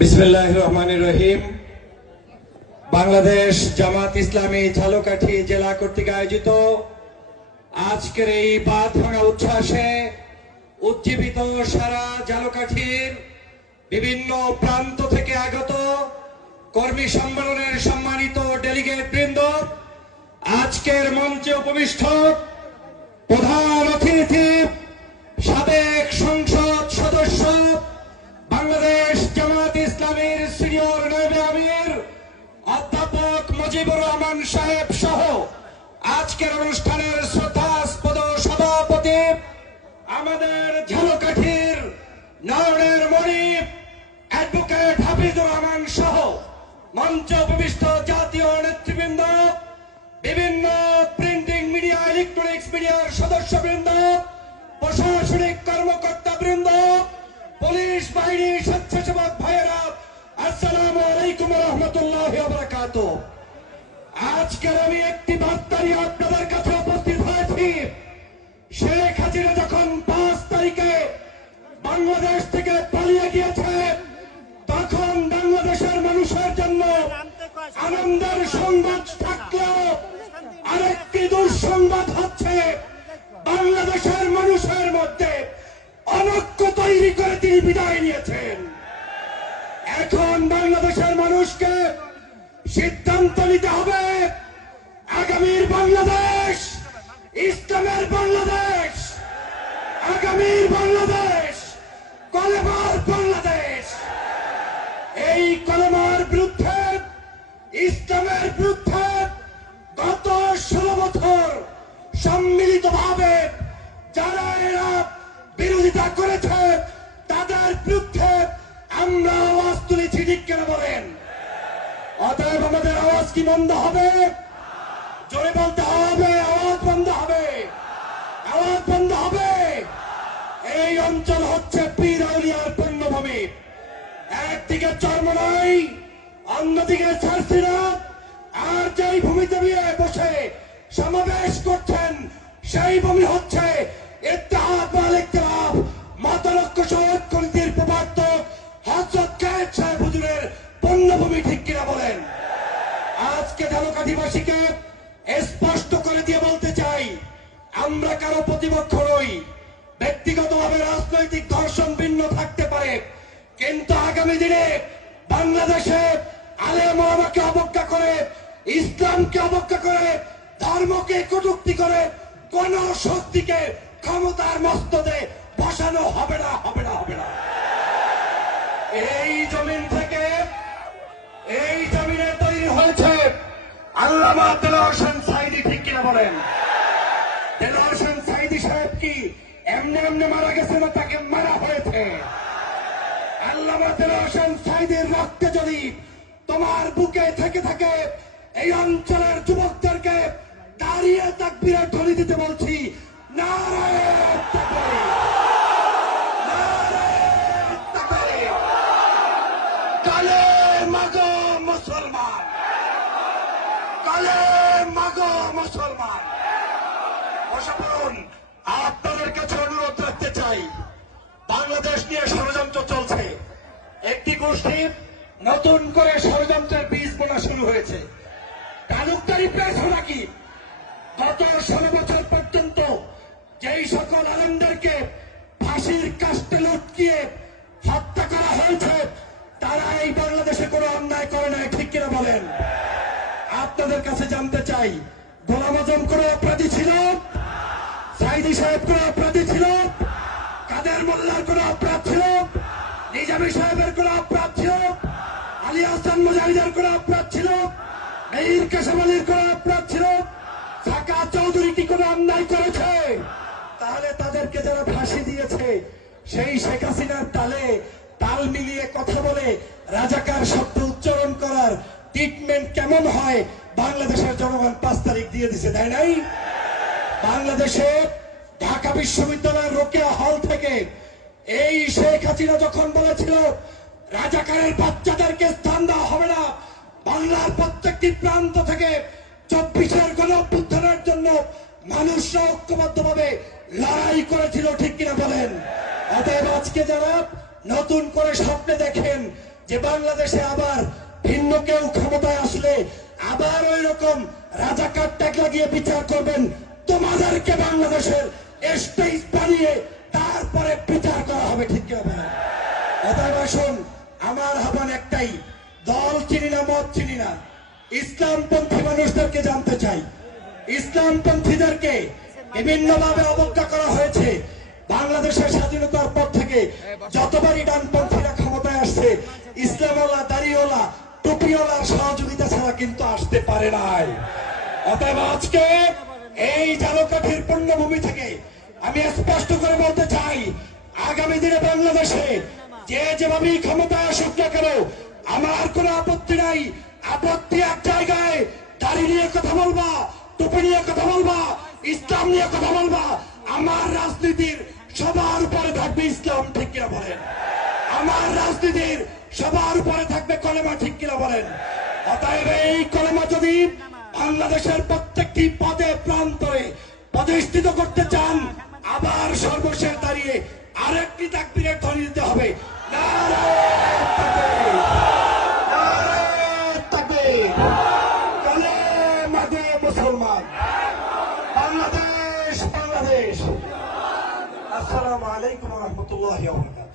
বিসমিল্লাহির রহমানির রহিম। বাংলাদেশ জামাত ইসলামী ঝালকাঠি জেলা কর্তৃক আয়োজিত আজকের এই বাঁধ ভাঙা উচ্ছ্বাসে উজ্জীবিত সারা ঝালকাঠির বিভিন্ন প্রান্ত থেকে আগত কর্মী সম্মেলনের সম্মানিত ডেলিগেট বৃন্দ, আজকের মঞ্চে উপবিষ্ট প্রধান অতিথি সাবেক সংসদ সদস্য বাংলাদেশ জামাত ইসলামীর সিনিয়র নায়েবে আমির অধ্যাপক মুজিবুর রহমান সাহেব সহ আজকের অনুষ্ঠানের শ্রদ্ধাস্পদ সভাপতি আমাদের ঝালকাঠির নয়নের মণি অ্যাডভোকেট হাফিজুর রহমান সহ মঞ্চে উপবিষ্ট জাতীয় নেতৃবৃন্দ, বিভিন্ন প্রিন্টিং মিডিয়া, ইলেকট্রনিক্স মিডিয়ার সদস্যবৃন্দ, প্রশাসনিক কর্মকর্তা বৃন্দ, পুলিশ বাহিনী, স্বেচ্ছাসেবক ভাইয়েরা, আসসালামু আলাইকুম ওয়া রাহমাতুল্লাহি ওয়া বারাকাতুহু। আজকের আমি একটি বার্তা নিয়ে আপনাদের কাছে উপস্থিত হয়েছি। শেখ হাসিনা যখন 5 তারিখে বাংলাদেশ থেকে পালিয়ে গিয়েছে, তখন বাংলাদেশের মানুষের জন্য আনন্দের সংবাদ থাকলেও আরেকটি দুঃসংবাদ হচ্ছে বাংলাদেশের মানুষের মধ্যে অনৈক্য তৈরি করে তিনি বিদায় নিয়েছেন। এখন বাংলাদেশের মানুষকে সিদ্ধান্ত নিতে হবে, আগামীর বাংলাদেশ ইসলামের বাংলাদেশ, আগামীর বাংলাদেশ কলেমার বাংলাদেশ। এই কলেমার বিরুদ্ধে, ইসলামের বিরুদ্ধে গত 16 বছর সম্মিলিতভাবে যারা এরা বিরোধিতা করেছে, তাদের বিরুদ্ধে আমরা আওয়াজ তুলেছি, ঠিক কেন বলেন? অতএব আমাদের আওয়াজ কি বন্ধ হবে? জোরে বলতে হবে, আওয়াজ বন্ধ হবে, আওয়াজ বন্ধ হবে। এই অঞ্চল হচ্ছে পীর আউলিয়ার পুণ্যভূমি। একদিকে চরমনাই, অন্যদিকে ছারছিনা। আর যেই ভূমিতে বসে সমাবেশ করছেন, সেই ভূমি হচ্ছে ইত্তেহাদ ওয়াল ইখতিলাফ মতলক্ষ্য সৈয়দকুলদের প্রবর্তক হযরত কায়েদ সাহেব হুজুরের পুণ্যভূমি, ঠিক কিনা বলেন? আজকে ঝালকাঠিবাসীকে স্পষ্ট করে দিয়ে বলতে চাই, আমরা কারো প্রতিপক্ষ নই। ব্যক্তিগতভাবে রাজনৈতিক দর্শন ভিন্ন থাকতে পারে, কিন্তু আগামী দিনে বাংলাদেশে আলেম ওলামাকে অবজ্ঞা করে, ইসলামকে অবজ্ঞা করে, ধর্মকে কটূক্তি করে কোন শক্তিকে ক্ষমতার মস্তদে বসানো হবে না, হবে না, হবে না। এই জমিন থেকে, এই জমিনে তৈরি হয়েছে আল্লামা দেলোয়ার হোসেন সাঈদী, ঠিক কিনা বলেন? দেলোয়ার হোসেন সাঈদী সাহেব কি এমনি এমনি মারা গেছে না তাকে মারা হয়েছে? আল্লামা দেলোয়ার হোসেন সাঈদীর রক্তে যদি তোমার বুকে থেকে থাকে, এই অঞ্চলের যুবকদেরকে দাঁড়িয়ে তাকবীরের ধ্বনি দিতে বলছি, নারায়ে তাকবীর, নারায়ে তাকবীর, কালেমা গো মুসলমান, কালেমা গো মুসলমান। বসুন, আপনাদের কাছে অনুরোধ রাখতে চাই, বাংলাদেশ নিয়ে ষড়যন্ত্র চলছে। একটি গোষ্ঠী নতুন করে ষড়যন্ত্রের বীজ বোনা শুরু হয়েছে। তালুকদারি পেয়েছ নাকি? গত 16 বছর পর্যন্ত যেই সকল আলেমদেরকে ফাঁসির কাস্টে লটকিয়ে হত্যা করা হয়েছে, তারা এই বাংলাদেশে কোনো অন্যায় করে নাই, ঠিক কিনা বলেন? আপনাদের কাছে জানতে চাই, গোলাম আজম কোনো অপরাধী ছিল? সাঈদী সাহেব কোনো অপরাধী ছিল? কাদের মোল্লার কোনো অপরাধ ছিল? নিজামী সাহেবের কোনো অপরাধ ছিল? আলী হাসান মুজাহিদের কোনো অপরাধ ছিল? মীর কাসেম আলীর কোনো অপরাধ ছিল? সাকাত চৌধুরী কি কোনো অন্যায় করেছে? তাহলে তাদেরকে যারা ফাঁসি দিয়েছে, সেই শেখ হাসিনার তালে তাল মিলিয়ে কথা বলে রাজাকার শব্দ উচ্চারণ করার ট্রিটমেন্ট কেমন হয় বাংলাদেশের জনগণ 5 তারিখ দিয়ে দিছে, তাই নাই? বাংলাদেশে ঢাকা বিশ্ববিদ্যালয়ের রোকেয়া হল থেকে এই শেখ হাসিনা যখন বলেছিল রাজাকারের বাচ্চাদেরকে স্থান দেওয়া হবে না, বাংলার প্রত্যেকটি প্রান্ত থেকে 24-এর গণঅভ্যুত্থানের জন্য মানুষরা ঐক্যবদ্ধভাবে লড়াই করেছিল, ঠিক কিনা বলেন? অতএব আজকে যারা নতুন করে স্বপ্নে দেখেন যে বাংলাদেশে আবার ভিন্ন কেউ ক্ষমতায় আসলে আবার ওই রকম রাজাকার ট্যাগ লাগিয়ে বিচার করবেন, তোমাদেরকে বাংলাদেশের স্টেজ বানিয়ে তারপরে বিচার করা হবে, ঠিক কিনা? অতএব আসুন, আমার আহ্বান একটাই, দল চিনি না, মত চিনি না, ইসলামপন্থী মানুষদেরকে জানতে চাই। ইসলামপন্থীদেরকে বিভিন্নভাবে অবজ্ঞা করা হয়েছে। বাংলাদেশের স্বাধীনতার পর থেকে যতবারই ডানপন্থীরা ক্ষমতায় আসছে, ইসলামওয়ালা, দাড়িওয়ালা, টুপিওয়ালার সহযোগিতা ছাড়া কিন্তু আসতে পারে নাই। অতএব আজকে এই ঝালকাঠির পুণ্যভূমি থেকে আমি স্পষ্ট করে বলতে চাই, আগামী দিনে বাংলাদেশে যে যেভাবেই ক্ষমতায় আসুক না কেন, আমার কোনো আপত্তি নাই। আপত্তি এক জায়গায়, দাড়ি নিয়ে কথা বলবা, টুপি নিয়ে কথা বলবা, ইসলাম নিয়ে কথা বলবা। আমার রাজনীতির সবার উপরে থাকবে ইসলাম, ঠিক কিনা বলেন? আমার রাজনীতির সবার উপরে থাকবে কলেমা, ঠিক কিনা বলেন? অতএব এই কলেমা যদি বাংলাদেশের প্রত্যেকটি পদে প্রান্তরে প্রতিষ্ঠিত করতে চান, আবার সর্বশেষ দাঁড়িয়ে আরেকটি তাকবীরের ধ্বনি দিতে হবে, নারায়ে তাকবীর, নারায়ে তাকবীর, কালেমা গো মুসলমান, বাংলাদেশ, বাংলাদেশ। আসসালামু আলাইকুম ওয়া রাহমাতুল্লাহি ওয়া বারাকাতুহু।